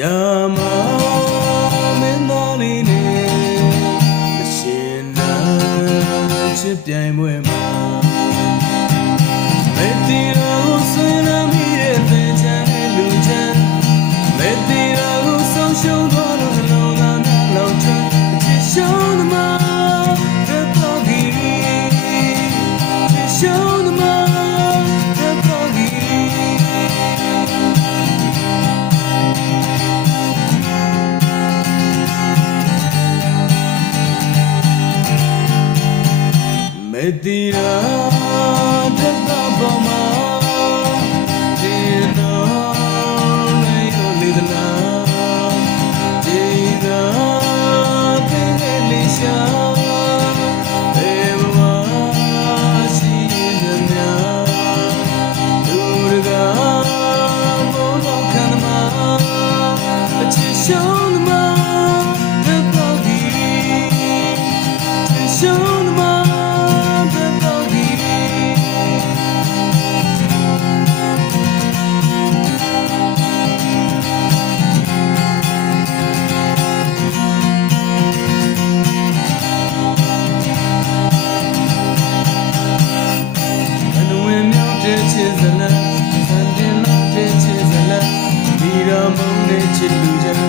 ယာမမင်းသားလေးနဲ့မရှင်နိုင်ချစ်ပြိုင်ပွဲ Edira Jagabama ကမုန်းနဲ့ချစ်လူချင်း